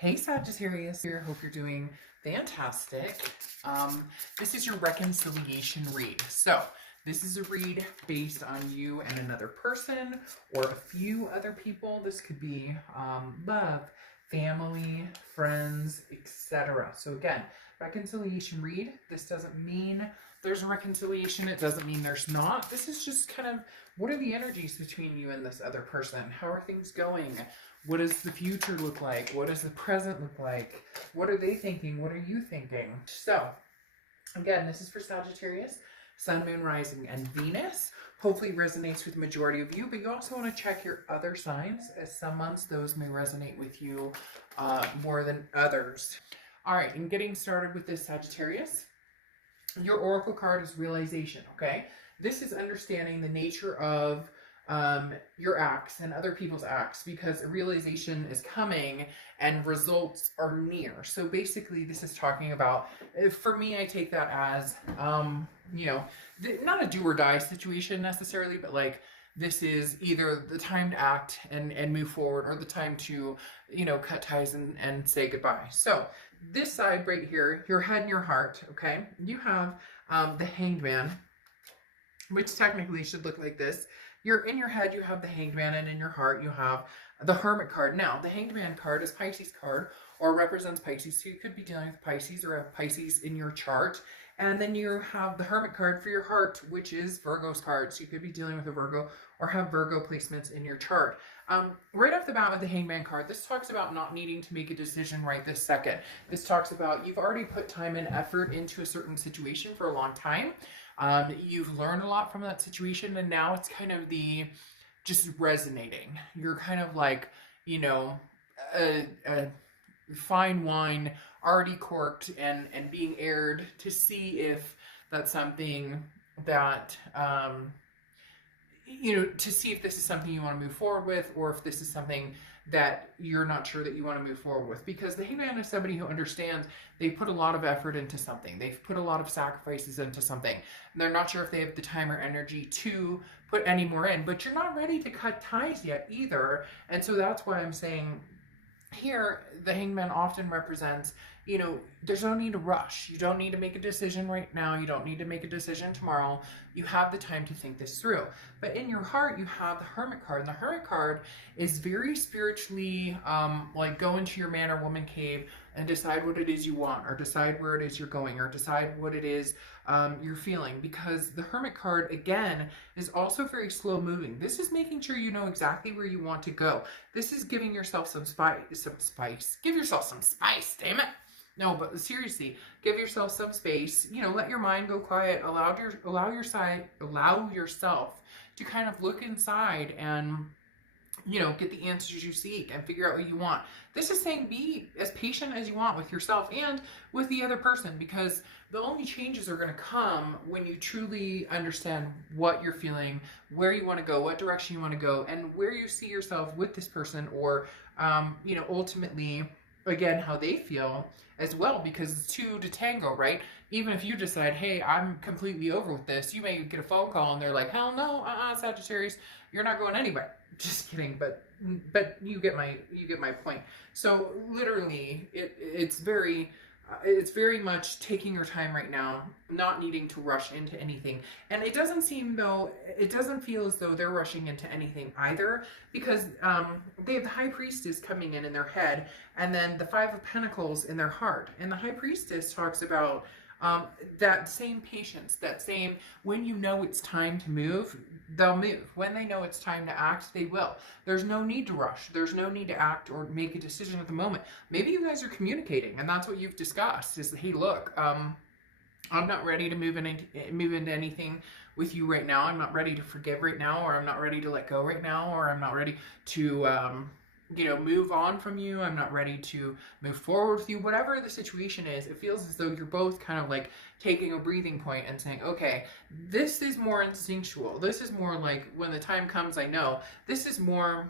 Hey Sagittarius here, hope you're doing fantastic. This is your reconciliation read. So this is a read based on you and another person or a few other people. This could be love, family, friends, etc. So again, reconciliation read. This doesn't mean there's a reconciliation. It doesn't mean there's not. This is just kind of, what are the energies between you and this other person? How are things going? What does the future look like? What does the present look like? What are they thinking? What are you thinking? So, again, this is for Sagittarius, Sun, Moon, Rising, and Venus. Hopefully resonates with the majority of you, but you also want to check your other signs, as some months those may resonate with you more than others. All right, and getting started with this Sagittarius, your oracle card is realization, okay? This is understanding the nature of your acts and other people's acts, because a realization is coming and results are near. So basically this is talking about, for me, I take that as, you know, not a do or die situation necessarily, but like, this is either the time to act and move forward, or the time to, you know, cut ties and say goodbye. So this side right here, your head and your heart, okay? You have the Hanged Man, which technically should look like this. You're in your head, you have the Hanged Man, and in your heart, you have the Hermit card. Now, the Hanged Man card is Pisces card, or represents Pisces. So you could be dealing with Pisces or have Pisces in your chart. And then you have the Hermit card for your heart, which is Virgo's card. So you could be dealing with a Virgo or have Virgo placements in your chart. Right off the bat with the Hanged Man card, this talks about not needing to make a decision right this second. This talks about you've already put time and effort into a certain situation for a long time. You've learned a lot from that situation, and now it's kind of just resonating. You're kind of like, you know, a fine wine already corked and being aired to see if that's something that, you know, to see if this is something you want to move forward with, or if this is something that you're not sure that you want to move forward with. Because the Hanged Man is somebody who understands they put a lot of effort into something. They've put a lot of sacrifices into something. And they're not sure if they have the time or energy to put any more in. But you're not ready to cut ties yet either. And so that's why I'm saying here, the Hanged Man often represents, you know, there's no need to rush. You don't need to make a decision right now. You don't need to make a decision tomorrow. You have the time to think this through. But in your heart, you have the Hermit card. And the Hermit card is very spiritually, like go into your man or woman cave and decide what it is you want, or decide where it is you're going, or decide what it is you're feeling. Because the Hermit card, again, is also very slow moving. This is making sure you know exactly where you want to go. This is giving yourself some spice. Give yourself some spice, damn it. No, but seriously, give yourself some space. You know, let your mind go quiet. Allow yourself to kind of look inside and, you know, get the answers you seek and figure out what you want. This is saying be as patient as you want with yourself and with the other person, because the only changes are going to come when you truly understand what you're feeling, where you want to go, what direction you want to go, and where you see yourself with this person, or, you know, ultimately, again, how they feel as well, because it's two to tango, right? Even if you decide, hey, I'm completely over with this, you may get a phone call and they're like, hell no, Sagittarius, you're not going anywhere. Just kidding, but you get my point. So literally, it's very much taking your time right now, not needing to rush into anything. And it doesn't feel as though they're rushing into anything either, because they have the High Priestess coming in their head, and then the Five of Pentacles in their heart. And the High Priestess talks about that same patience, that same, when you know it's time to move, they'll move. When they know it's time to act, they will. There's no need to rush. There's no need to act or make a decision at the moment. Maybe you guys are communicating, and that's what you've discussed is, hey, look, I'm not ready to move into anything with you right now. I'm not ready to forgive right now, or I'm not ready to let go right now, or I'm not ready to, you know, move on from you. I'm not ready to move forward with you. Whatever the situation is, it feels as though you're both kind of like taking a breathing point and saying, okay, this is more instinctual. This is more like, when the time comes, I know. This is more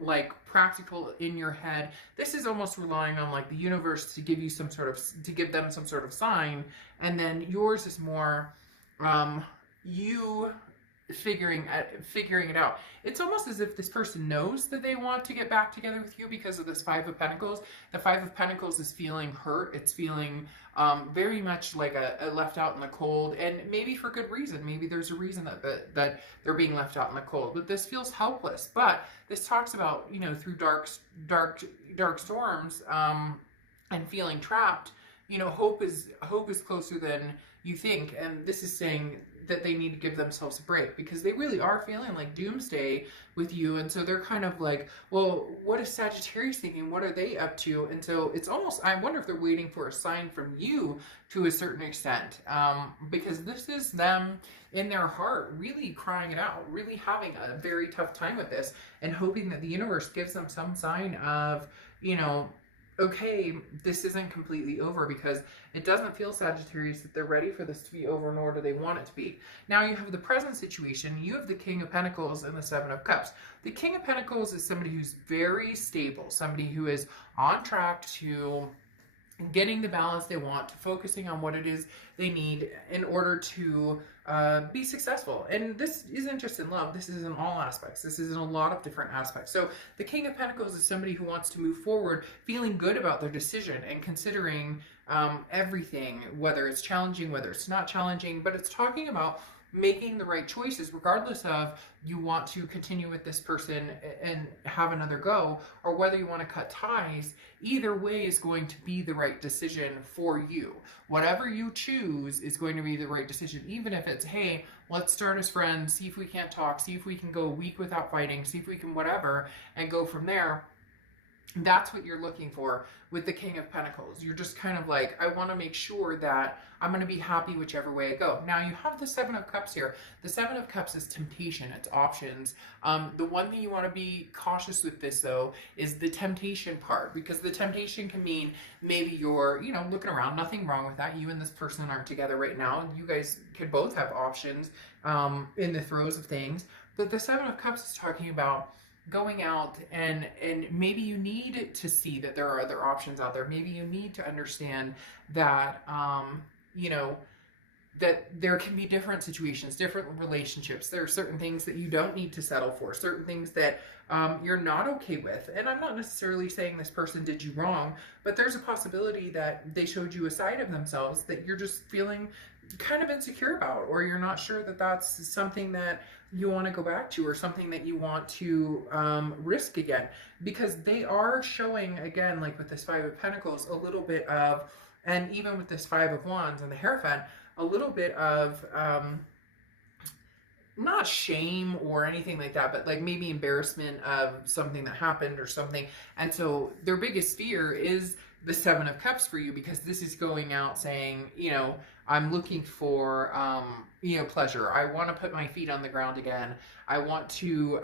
like practical in your head. This is almost relying on like the universe to give you to give them some sort of sign. And then yours is more, you figuring it out. It's almost as if this person knows that they want to get back together with you because of this Five of Pentacles. The Five of Pentacles is feeling hurt. It's feeling very much like a left out in the cold, and maybe for good reason. Maybe there's a reason that they're being left out in the cold. But this feels helpless. But this talks about, you know, through dark storms and feeling trapped. You know, hope is closer than you think, and this is saying that they need to give themselves a break because they really are feeling like doomsday with you. And so they're kind of like, well, what is Sagittarius thinking? What are they up to? And so it's almost, I wonder if they're waiting for a sign from you to a certain extent, because this is them in their heart really crying it out, really having a very tough time with this, and hoping that the universe gives them some sign of, you know, okay, this isn't completely over, because it doesn't feel, Sagittarius, that they're ready for this to be over, nor do they want it to be. Now you have the present situation. You have the King of Pentacles and the Seven of Cups. The King of Pentacles is somebody who's very stable, somebody who is on track to getting the balance they want, to focusing on what it is they need in order to be successful. And this isn't just in love, this is in all aspects. This is in a lot of different aspects. So the King of Pentacles is somebody who wants to move forward, feeling good about their decision and considering everything, whether it's challenging, whether it's not challenging, but it's talking about making the right choices, regardless of you want to continue with this person and have another go, or whether you want to cut ties. Either way is going to be the right decision for you. Whatever you choose is going to be the right decision, even if it's, hey, let's start as friends, see if we can't talk, see if we can go a week without fighting, see if we can whatever, and go from there. That's what you're looking for with the King of Pentacles. You're just kind of like, I want to make sure that I'm going to be happy whichever way I go. Now you have the Seven of Cups here. The Seven of Cups is temptation. It's options. The one thing you want to be cautious with this, though, is the temptation part, because the temptation can mean maybe you're, you know, looking around. Nothing wrong with that. You and this person aren't together right now. You guys could both have options in the throes of things. But the Seven of Cups is talking about going out, and maybe you need to see that there are other options out there. Maybe you need to understand that you know, that there can be different situations, different relationships. There are certain things that you don't need to settle for, certain things that you're not okay with. And I'm not necessarily saying this person did you wrong, but there's a possibility that they showed you a side of themselves that you're just feeling kind of insecure about, or you're not sure that that's something that you want to go back to, or something that you want to risk again, because they are showing, again, like with this Five of Pentacles, a little bit of, and even with this Five of Wands and the Hierophant, a little bit of not shame or anything like that, but like maybe embarrassment of something that happened or something. And so their biggest fear is the Seven of Cups for you, because this is going out saying, you know, I'm looking for, you know, pleasure. I want to put my feet on the ground again. I want to,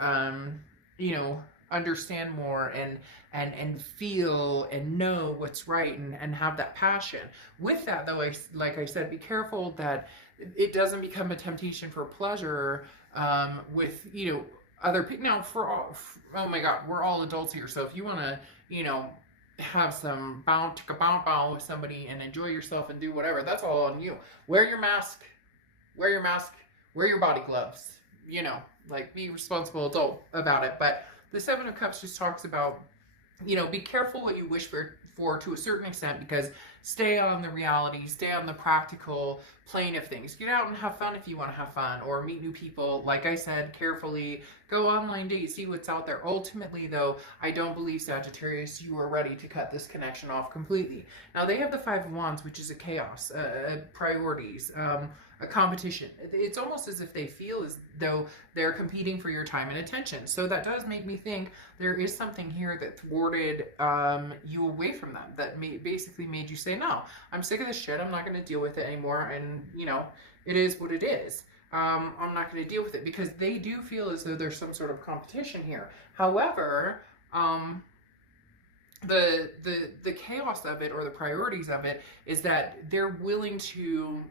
you know, understand more and feel and know what's right, and have that passion. With that, though, like I said, be careful that it doesn't become a temptation for pleasure with, you know, other people. Now, oh my God, we're all adults here. So if you want to, you know, have some bow with somebody and enjoy yourself and do whatever, that's all on you. Wear your mask, wear your body gloves, you know, like, be a responsible adult about it. But the Seven of Cups just talks about, you know, be careful what you wish for to a certain extent, because stay on the reality, stay on the practical plane of things. Get out and have fun if you want to have fun, or meet new people. Like I said, carefully go online date, see what's out there. Ultimately, though, I don't believe, Sagittarius, you are ready to cut this connection off completely. Now, they have the Five of Wands, which is a chaos, priorities, a competition. It's almost as if they feel as though they're competing for your time and attention. So that does make me think there is something here that thwarted you away from them, that basically made you say, no, I'm sick of this shit. I'm not going to deal with it anymore. And, you know, it is what it is. I'm not going to deal with it, because they do feel as though there's some sort of competition here. However, the chaos of it, or the priorities of it, is that they're willing to,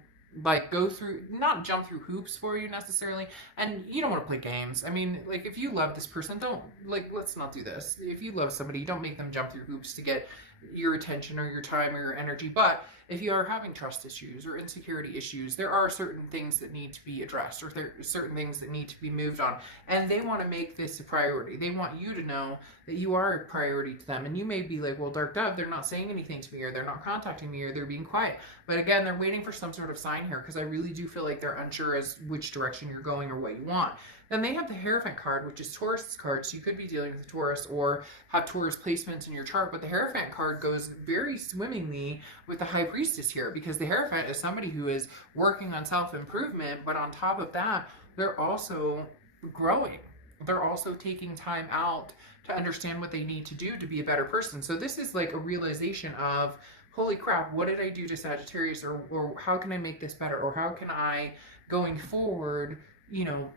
like, go through, not jump through hoops for you necessarily. And you don't want to play games. I mean, like, if you love this person, don't, like, let's not do this. If you love somebody, don't make them jump through hoops to get your attention or your time or your energy. But if you are having trust issues or insecurity issues, there are certain things that need to be addressed, or there are certain things that need to be moved on. And they want to make this a priority. They want you to know that you are a priority to them. And you may be like, well, Dark Dove, they're not saying anything to me, or they're not contacting me, or they're being quiet. But again, they're waiting for some sort of sign here, because I really do feel like they're unsure as which direction you're going or what you want. Then they have the Hierophant card, which is Taurus card, so you could be dealing with a Taurus or have Taurus placements in your chart, but the Hierophant card goes very swimmingly with the High Priestess here, because the Hierophant is somebody who is working on self-improvement, but on top of that, they're also growing. They're also taking time out to understand what they need to do to be a better person. So this is like a realization of, holy crap, what did I do to Sagittarius, or how can I make this better, or how can I, going forward, you know,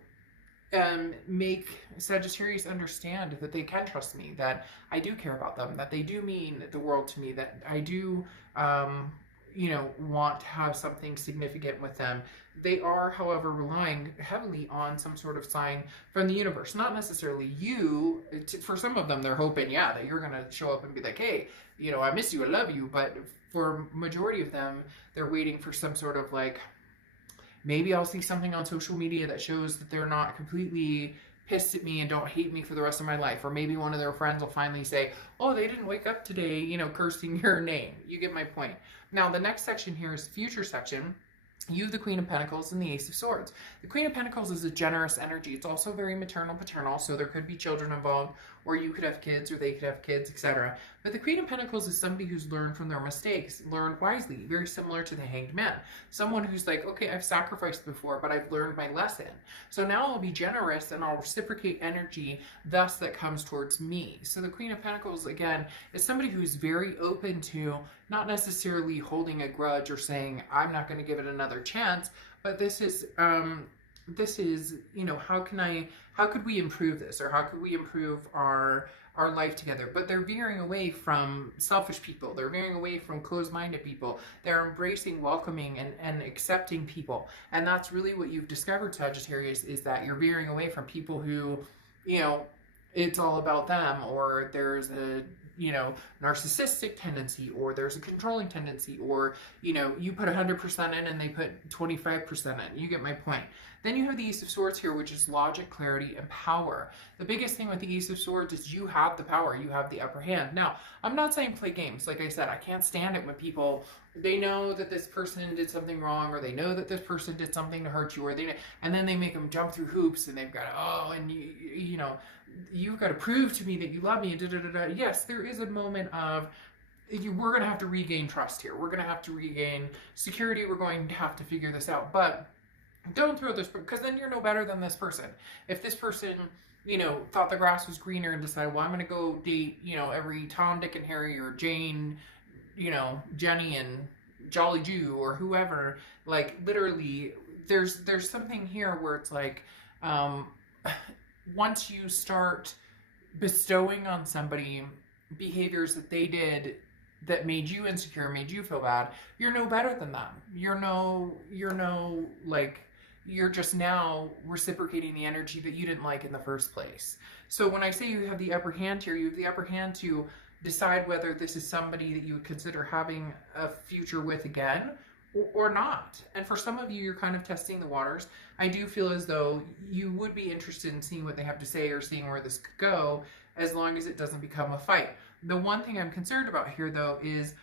make Sagittarius understand that they can trust me, that I do care about them, that they do mean the world to me, that I do, you know, want to have something significant with them. They are, however, relying heavily on some sort of sign from the universe. Not necessarily you. For some of them, they're hoping, yeah, that you're going to show up and be like, hey, you know, I miss you, I love you. But for majority of them, they're waiting for some sort of like, maybe I'll see something on social media that shows that they're not completely pissed at me and don't hate me for the rest of my life. Or maybe one of their friends will finally say, oh, they didn't wake up today, you know, cursing your name. You get my point. Now, the next section here is the future section. You have the Queen of Pentacles and the Ace of Swords. The Queen of Pentacles is a generous energy. It's also very maternal, paternal, so there could be children involved, or you could have kids, or they could have kids, etc. But the Queen of Pentacles is somebody who's learned from their mistakes, learned wisely, very similar to the Hanged Man. Someone who's like, okay, I've sacrificed before, but I've learned my lesson. So now I'll be generous and I'll reciprocate energy, thus that comes towards me. So the Queen of Pentacles, again, is somebody who's very open to not necessarily holding a grudge or saying, I'm not going to give it another chance, but this is, you know, how could we improve this, or how could we improve our life together? But they're veering away from selfish people. They're veering away from closed-minded people. They're embracing, welcoming, and accepting people. And that's really what you've discovered, Sagittarius, is that you're veering away from people who, you know, it's all about them, or there's a, you know, narcissistic tendency, or there's a controlling tendency, or, you know, you put 100% in and they put 25% in. You get my point. Then you have the Ace of Swords here, which is logic, clarity, and power. The biggest thing with the Ace of Swords is you have the power, you have the upper hand. Now, I'm not saying play games. Like I said, I can't stand it when people, they know that this person did something wrong, or they know that this person did something to hurt you, or and then they make them jump through hoops, and they've got, oh, and you know, you've got to prove to me that you love me, da, da, da, da. Yes, there is a moment of, we're going to have to regain trust here. We're going to have to regain security. We're going to have to figure this out. But don't throw this, because then you're no better than this person. If this person, you know, thought the grass was greener and decided, well, I'm going to go date, you know, every Tom, Dick, and Harry, or Jane, you know, Jenny and Jolly Jew, or whoever, like, literally, there's something here where it's like, once you start bestowing on somebody behaviors that they did that made you insecure, made you feel bad, you're no better than them. You're just now reciprocating the energy that you didn't like in the first place. So when I say you have the upper hand here, you have the upper hand to decide whether this is somebody that you would consider having a future with again, or not. And for some of you, you're kind of testing the waters. I do feel as though you would be interested in seeing what they have to say, or seeing where this could go, as long as it doesn't become a fight. The one thing I'm concerned about here, though, is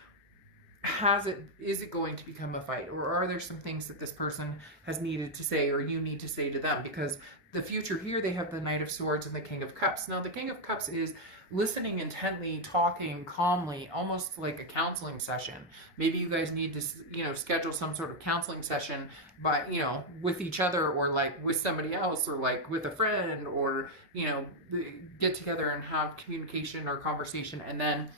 is it going to become a fight, or are there some things that this person has needed to say, or you need to say to them? Because the future here, they have the Knight of Swords and the King of Cups. Now, the King of Cups is listening intently, talking calmly, almost like a counseling session. Maybe you guys need to, you know, schedule some sort of counseling session, but, you know, with each other, or like with somebody else, or like with a friend, or, you know, get together and have communication or conversation, and then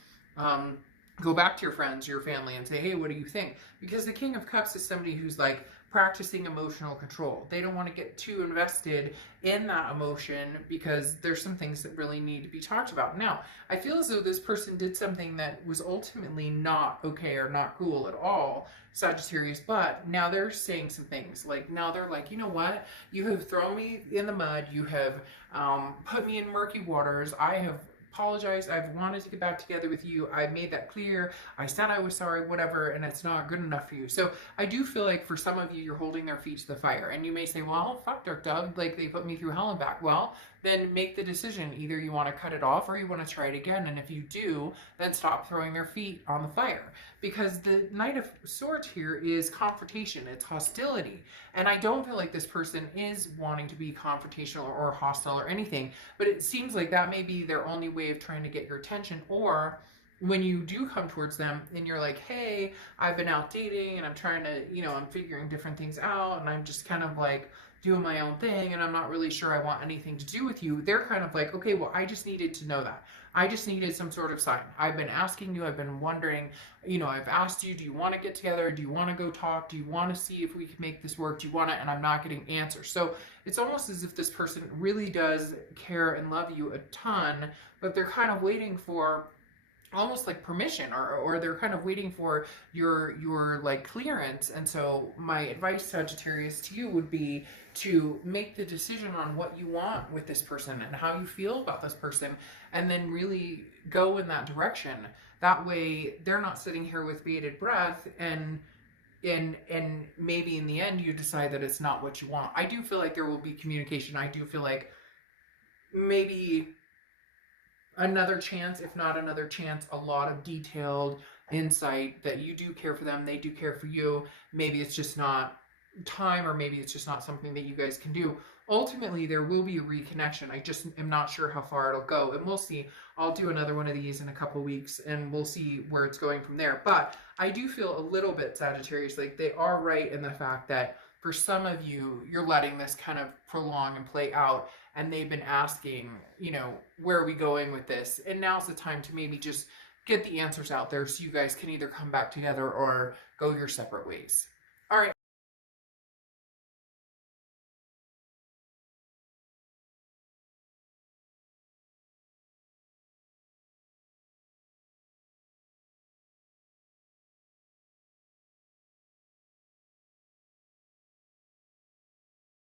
go back to your friends, your family, and say, hey, what do you think? Because the King of Cups is somebody who's like practicing emotional control. They don't want to get too invested in that emotion, because there's some things that really need to be talked about. Now, I feel as though this person did something that was ultimately not okay, or not cool at all, Sagittarius, but now they're saying some things. Like, now they're like, you know what? You have thrown me in the mud. You have put me in murky waters. I have apologized. I've wanted to get back together with you. I made that clear. I said I was sorry, whatever, and it's not good enough for you. So I do feel like for some of you, you're holding their feet to the fire. And you may say, well, fuck Dark Dove, like they put me through hell and back. Well, then make the decision. Either you want to cut it off or you want to try it again. And if you do, then stop throwing their feet on the fire. Because the Knight of Swords here is confrontation. It's hostility. And I don't feel like this person is wanting to be confrontational or hostile or anything. But it seems like that may be their only way of trying to get your attention. Or when you do come towards them and you're like, hey, I've been out dating and I'm trying to, I'm figuring different things out and I'm just kind of like doing my own thing and I'm not really sure I want anything to do with you. They're kind of like, okay, well, I just needed to know that. I just needed some sort of sign. I've been asking you, I've been wondering, I've asked you, do you want to get together? Do you want to go talk? Do you want to see if we can make this work? Do you want to? And I'm not getting answers. So it's almost as if this person really does care and love you a ton, but they're kind of waiting for almost like permission, or they're kind of waiting for your like clearance. And so my advice, Sagittarius, to you would be to make the decision on what you want with this person and how you feel about this person, and then really go in that direction. That way they're not sitting here with bated breath and maybe in the end you decide that it's not what you want. I do feel like there will be communication. I do feel like maybe another chance, if not another chance, a lot of detailed insight that you do care for them, they do care for you. Maybe it's just not time, or maybe it's just not something that you guys can do. Ultimately, there will be a reconnection. I just am not sure how far it'll go, and we'll see. I'll do another one of these in a couple of weeks, and we'll see where it's going from there. But I do feel a little bit, Sagittarius, like they are right in the fact that for some of you, you're letting this kind of prolong and play out, and they've been asking, where are we going with this? And now's the time to maybe just get the answers out there so you guys can either come back together or go your separate ways. All right.